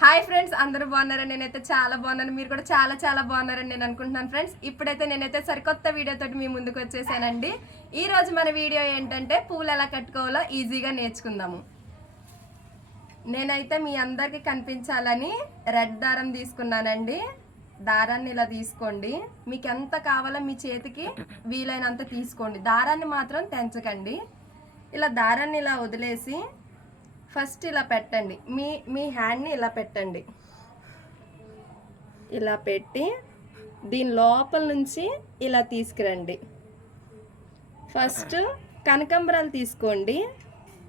Hi friends, అందరూ బాగున్నారని నేనైతే చాలా బాగున్నాను. మీరు కూడా చాలా చాలా బాగున్నారని నేను అనుకుంటున్నాను. ఫ్రెండ్స్, ఇప్పుడైతే నేనైతే సరికొత్త వీడియోతో మీ ముందుకు వచ్చేసానండి. ఈ రోజు మన వీడియో ఏంటంటే పూలు ఎలా కట్టుకోవాలో ఈజీగా నేర్చుకుందాము. నేనైతే మీ అందరికి కనిపించాలని రెడ్ దారం తీసుకున్నానండి. దారాన్ని ఇలా తీసుకోండి. మీకు ఎంత కావాలో మీ చేతికి వీలైనంత తీసుకోండి. దారాన్ని మాత్రం తెంచకండి. ఇలా దారాన్ని ఇలా వదిలేసి ఫస్ట్ ఇలా పెట్టండి. మీ హ్యాండ్ని ఇలా పెట్టండి. ఇలా పెట్టి దీని లోపల నుంచి ఇలా తీసుకురండి. ఫస్ట్ కనకాంబరాలు తీసుకోండి.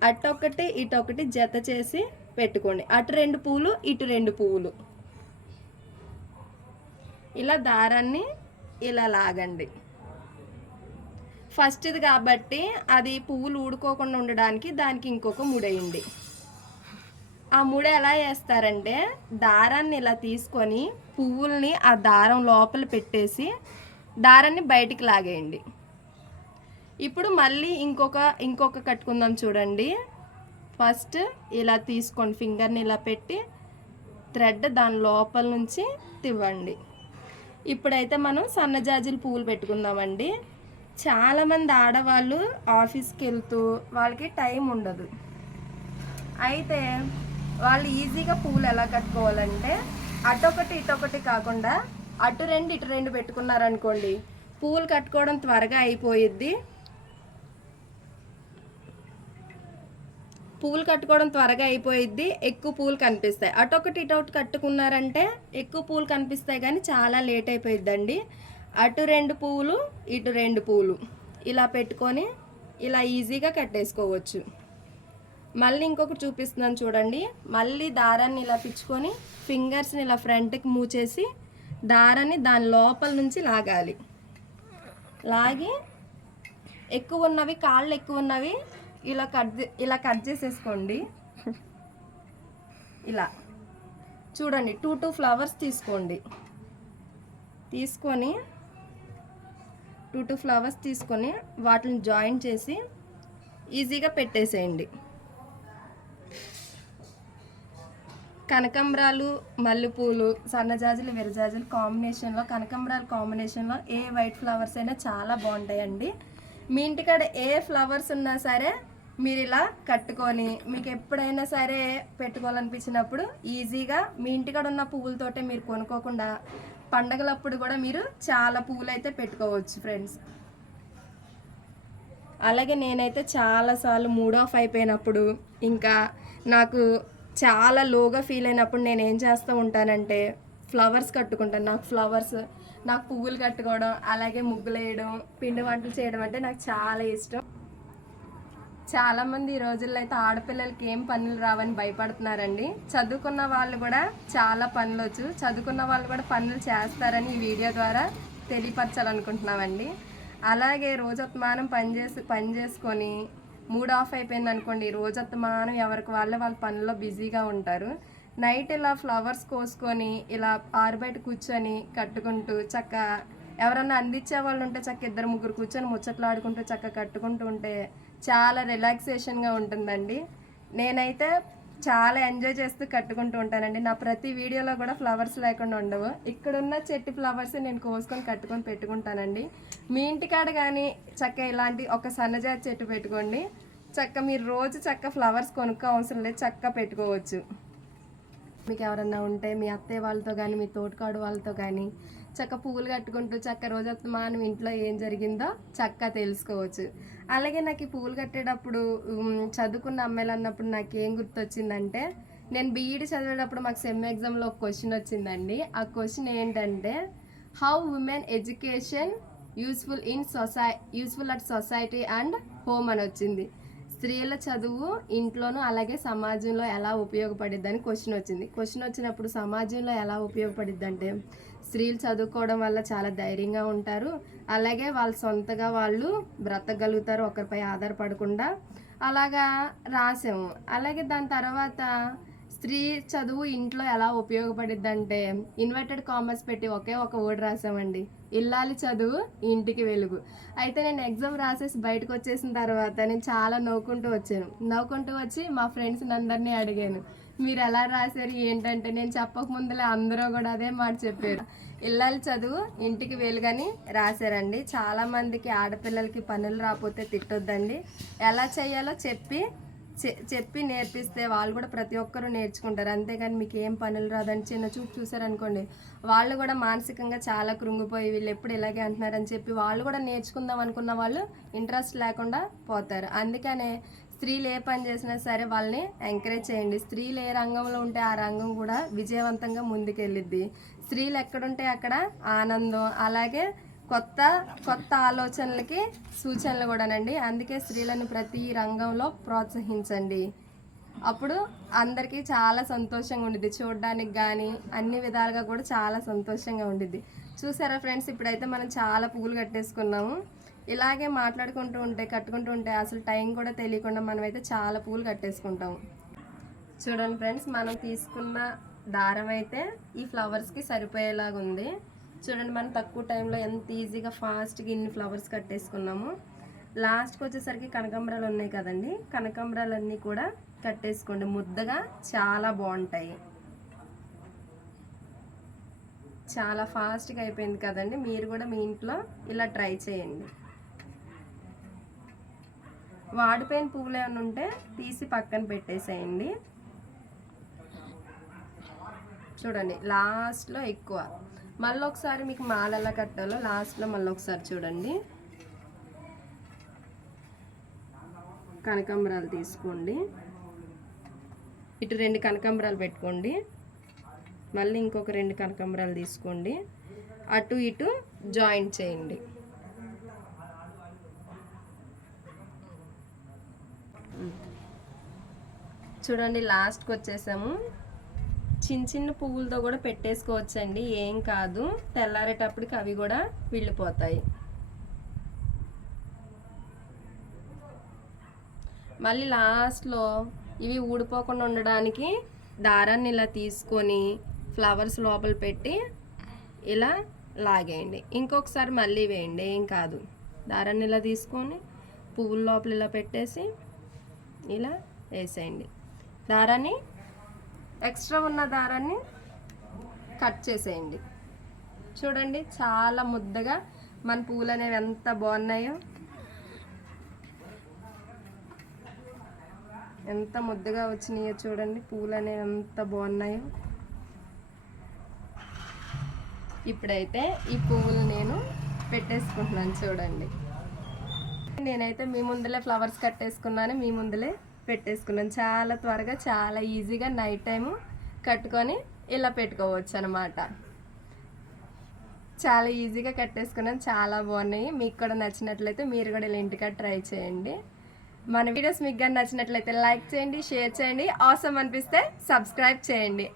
అటొకటి ఇటొకటి జత చేసి పెట్టుకోండి. అటు 2 పువ్వులు, ఇటు 2 పువ్వులు. ఇలా దారాన్ని ఇలా లాగండి. ఫస్ట్ ఇది కాబట్టి అది పువ్వులు ఊడుకోకుండా ఉండడానికి దానికి ఇంకొక ముడేయండి. ఆ ముడి ఎలా వేస్తారంటే దారాన్ని ఇలా తీసుకొని పువ్వుల్ని ఆ దారం లోపల పెట్టేసి దారాన్ని బయటికి లాగేయండి. ఇప్పుడు మళ్ళీ ఇంకొక కట్టుకుందాం చూడండి. ఫస్ట్ ఇలా తీసుకోండి, ఫింగర్ని ఇలా పెట్టి థ్రెడ్ దాని లోపల నుంచి తివ్వండి. ఇప్పుడైతే మనం సన్నజాజులు పువ్వులు పెట్టుకుందామండి. చాలామంది ఆడవాళ్ళు ఆఫీస్కి వెళ్తూ వాళ్ళకి టైం ఉండదు. అయితే వాళ్ళు ఈజీగా పువ్వులు ఎలా కట్టుకోవాలంటే అటొకటి ఇటొకటి కాకుండా అటు 2 ఇటు 2 పెట్టుకున్నారనుకోండి, పువ్వులు కట్టుకోవడం త్వరగా అయిపోయిద్ది. ఎక్కువ పువ్వులు కనిపిస్తాయి. అటొకటి ఇటొకటి కట్టుకున్నారంటే ఎక్కువ పువ్వులు కనిపిస్తాయి కానీ చాలా లేట్ అయిపోయిద్దండి. అటు 2 పువ్వులు, ఇటు 2 పువ్వులు ఇలా పెట్టుకొని ఇలా ఈజీగా కట్టేసుకోవచ్చు. మళ్ళీ ఇంకొకటి చూపిస్తున్నాను చూడండి. మళ్ళీ దారాన్ని ఇలా పిచ్చుకొని ఫింగర్స్ని ఇలా ఫ్రంట్కి మూవ్ చేసి దారాన్ని దాని లోపల నుంచి లాగాలి. లాగి ఎక్కువ ఉన్నవి, కాళ్ళు ఎక్కువ ఉన్నవి ఇలా కట్ చేసేసుకోండి. ఇలా చూడండి, 2 ఫ్లవర్స్ తీసుకోండి. తీసుకొని 2 ఫ్లవర్స్ తీసుకొని వాటిని జాయిన్ చేసి ఈజీగా పెట్టేసేయండి. కనకాంబరాలు, మల్లెపూలు, సన్నజాజులు, విరజాజులు కాంబినేషన్లో, కనకాంబరాలు కాంబినేషన్లో ఏ వైట్ ఫ్లవర్స్ అయినా చాలా బాగుంటాయండి. మీ ఇంటికాడ ఏ ఫ్లవర్స్ ఉన్నా సరే మీరు ఇలా కట్టుకొని మీకు ఎప్పుడైనా సరే పెట్టుకోవాలనిపించినప్పుడు ఈజీగా మీ ఇంటికాడ ఉన్న పువ్వులతోటే మీరు కొనుక్కోకుండా పండగలప్పుడు కూడా మీరు చాలా పువ్వులు అయితే పెట్టుకోవచ్చు ఫ్రెండ్స్. అలాగే నేనైతే చాలాసార్లు మూడ్ ఆఫ్ అయిపోయినప్పుడు, ఇంకా నాకు చాలా లోగా ఫీల్ అయినప్పుడు నేను ఏం చేస్తూ ఉంటానంటే ఫ్లవర్స్ కట్టుకుంటాను. నాకు పువ్వులు కట్టుకోవడం, అలాగే ముగ్గులు వేయడం, పిండి వంటలు చేయడం అంటే నాకు చాలా ఇష్టం. చాలామంది ఈ రోజుల్లో అయితే ఆడపిల్లలకి ఏం పనులు రావని భయపడుతున్నారండి. చదువుకున్న వాళ్ళు కూడా చాలా పనులు వచ్చు. చదువుకున్న వాళ్ళు కూడా పనులు చేస్తారని ఈ వీడియో ద్వారా తెలియపరచాలనుకుంటున్నామండి. అలాగే రోజొత్తమానం పని చేసుకొని మూడ్ ఆఫ్ అయిపోయింది అనుకోండి, రోజొత్తమానం ఎవరికి వాళ్ళ పనుల్లో బిజీగా ఉంటారు. నైట్ ఇలా ఫ్లవర్స్ కోసుకొని ఇలా ఆరుబయట కూర్చొని కట్టుకుంటూ ఎవరన్నా అందించే వాళ్ళు ఉంటే 2 3 కూర్చొని ముచ్చట్లాడుకుంటూ కట్టుకుంటూ ఉంటే చాలా రిలాక్సేషన్గా ఉంటుందండి. నేనైతే చాలా ఎంజాయ్ చేస్తూ కట్టుకుంటూ ఉంటానండి. నా ప్రతి వీడియోలో కూడా ఫ్లవర్స్ లేకుండా ఉండవు. ఇక్కడున్న చెట్టు ఫ్లవర్స్ నేను కోసుకొని కట్టుకొని పెట్టుకుంటానండి. మీ ఇంటికాడ కానీ ఇలాంటి ఒక సన్నజాతి చెట్టు పెట్టుకోండి. మీరు రోజు ఫ్లవర్స్ కొనుక్కో అవసరం లేదు, పెట్టుకోవచ్చు. మీకు ఎవరన్నా ఉంటే మీ అత్తయ్య వాళ్ళతో కానీ మీ తోటకాడు వాళ్ళతో కానీ పువ్వులు కట్టుకుంటూ రోజొత్తమానం ఇంట్లో ఏం జరిగిందో తెలుసుకోవచ్చు. అలాగే నాకు ఈ పువ్వులు కట్టేటప్పుడు చదువుకున్న అమ్మాయిలు అన్నప్పుడు నాకు ఏం గుర్తొచ్చిందంటే, నేను బీఈడి చదివేటప్పుడు మాకు సెమ్ ఎగ్జామ్లో ఒక క్వశ్చన్ వచ్చిందండి. ఆ క్వశ్చన్ ఏంటంటే, how women education useful at society and home అని వచ్చింది. స్త్రీల చదువు ఇంట్లోనూ అలాగే సమాజంలో ఎలా ఉపయోగపడిద్ది అని క్వశ్చన్ వచ్చింది. క్వశ్చన్ వచ్చినప్పుడు సమాజంలో ఎలా ఉపయోగపడిద్ది అంటే, స్త్రీలు చదువుకోవడం వల్ల చాలా ధైర్యంగా ఉంటారు, అలాగే వాళ్ళు సొంతగా వాళ్ళు బ్రతకగలుగుతారు ఒకరిపై ఆధారపడకుండా, అలాగా రాసాము. అలాగే దాని తర్వాత స్త్రీ చదువు ఇంట్లో ఎలా ఉపయోగపడిద్ది అంటే ఇన్వర్టెడ్ కామర్స్ పెట్టి ఒక వర్డ్ రాసామండి, ఇల్లాలి చదువు ఇంటికి వెలుగు. అయితే నేను ఎగ్జామ్ రాసేసి బయటకు వచ్చేసిన తర్వాత నేను చాలా నవ్వుకుంటూ వచ్చి మా ఫ్రెండ్స్ని అందరినీ అడిగాను, మీరు ఎలా రాశారు ఏంటంటే నేను చెప్పక ముందులే అందరూ కూడా అదే మాట చెప్పారు. ఇళ్ళ చదువు ఇంటికి వేలుగాని రాశారండి. చాలామందికి ఆడపిల్లలకి పనులు రాకపోతే తిట్టొద్దండి. ఎలా చేయాలో చెప్పి నేర్పిస్తే వాళ్ళు కూడా ప్రతి ఒక్కరూ నేర్చుకుంటారు. అంతేగాని మీకు ఏం పనులు రాదని చిన్న చూపు చూసారనుకోండి, వాళ్ళు కూడా మానసికంగా చాలా కృంగిపోయి వీళ్ళు ఎప్పుడు ఇలాగే అంటున్నారని చెప్పి వాళ్ళు కూడా నేర్చుకుందాం అనుకున్న వాళ్ళు ఇంట్రెస్ట్ లేకుండా పోతారు. అందుకనే స్త్రీలు ఏ పని చేసినా సరే వాళ్ళని ఎంకరేజ్ చేయండి. స్త్రీలు ఏ రంగంలో ఉంటే ఆ రంగం కూడా విజయవంతంగా ముందుకెళ్ళిద్ది. స్త్రీలు ఎక్కడుంటే అక్కడ ఆనందం, అలాగే కొత్త కొత్త ఆలోచనలకి సూచనలు కూడానండి. అందుకే స్త్రీలను ప్రతి రంగంలో ప్రోత్సహించండి. అప్పుడు అందరికీ చాలా సంతోషంగా ఉండిద్ది, చూడడానికి కానీ అన్ని విధాలుగా కూడా చాలా సంతోషంగా ఉండిద్ది. చూసారా ఫ్రెండ్స్, ఇప్పుడైతే మనం చాలా పువ్వులు కట్టేసుకున్నాము. ఇలాగే మాట్లాడుకుంటూ ఉంటే కట్టుకుంటూ ఉంటే అసలు టైం కూడా తెలియకుండా మనమైతే చాలా పువ్వులు కట్టేసుకుంటాము. చూడండి ఫ్రెండ్స్, మనం తీసుకున్న దారం అయితే ఈ ఫ్లవర్స్కి సరిపోయేలాగా ఉంది. చూడండి, మనం తక్కువ టైంలో ఎంత ఈజీగా ఫాస్ట్గా ఇన్ని ఫ్లవర్స్ కట్టేసుకున్నాము. లాస్ట్కి వచ్చేసరికి కనకాంబరాలు ఉన్నాయి కదండి, కనకాంబరాలన్నీ కూడా కట్టేసుకోండి. ముద్దగా చాలా బాగుంటాయి. చాలా ఫాస్ట్గా అయిపోయింది కదండి. మీరు కూడా మీ ఇంట్లో ఇలా ట్రై చేయండి. వాడిపోయిన పువ్వులు ఏమైనా ఉంటే తీసి పక్కన పెట్టేసేయండి. చూడండి, లాస్ట్లో ఎక్కువ. మళ్ళీ ఒకసారి మీకు మాల ఎలా కట్టాలో లాస్ట్లో మళ్ళీ ఒకసారి చూడండి. కనకాంబరాలు తీసుకోండి, ఇటు 2 కనకాంబరాలు పెట్టుకోండి. మళ్ళీ ఇంకొక 2 కనకాంబరాలు తీసుకోండి, అటు ఇటు జాయింట్ చేయండి. చూడండి, లాస్ట్కి వచ్చేసాము. చిన్న చిన్న పువ్వులతో కూడా పెట్టేసుకోవచ్చండి, ఏం కాదు. తెల్లారేటప్పటికి అవి కూడా వెళ్ళిపోతాయి. మళ్ళీ లాస్ట్లో ఇవి ఊడిపోకుండా ఉండడానికి దారాన్ని ఇలా తీసుకొని ఫ్లవర్స్ లోపల పెట్టి ఇలా లాగేయండి. ఇంకొకసారి మళ్ళీ వేయండి, ఏం కాదు. దారాన్ని ఇలా తీసుకొని పువ్వుల లోపల ఇలా పెట్టేసి ఇలా వేసేయండి. దారాన్ని ఎక్స్ట్రా ఉన్న దారాన్ని కట్ చేసేయండి. చూడండి, చాలా ముద్దగా మన పువ్వులు అనేవి ఎంత బాగున్నాయో, ఎంత ముద్దగా వచ్చినాయో చూడండి. పువ్వులు అనేవి ఎంత బాగున్నాయో. ఇప్పుడైతే ఈ పువ్వులు నేను పెట్టేసుకుంటున్నాను. చూడండి, నేనైతే మీ ముందులే ఫ్లవర్స్ కట్టేసుకున్నాను, మీ ముందులే పెట్టేసుకున్నాను. చాలా త్వరగా చాలా ఈజీగా నైట్ టైము కట్టుకొని ఇలా పెట్టుకోవచ్చు అనమాట. చాలా ఈజీగా కట్టేసుకున్నాను, చాలా బాగున్నాయి. మీకు కూడా నచ్చినట్లయితే మీరు కూడా ఇలా ఇంటికాడ ట్రై చేయండి. మన వీడియోస్ మీకు కానీ నచ్చినట్లయితే లైక్ చేయండి, షేర్ చేయండి. అవసరం అనిపిస్తే సబ్స్క్రైబ్ చేయండి.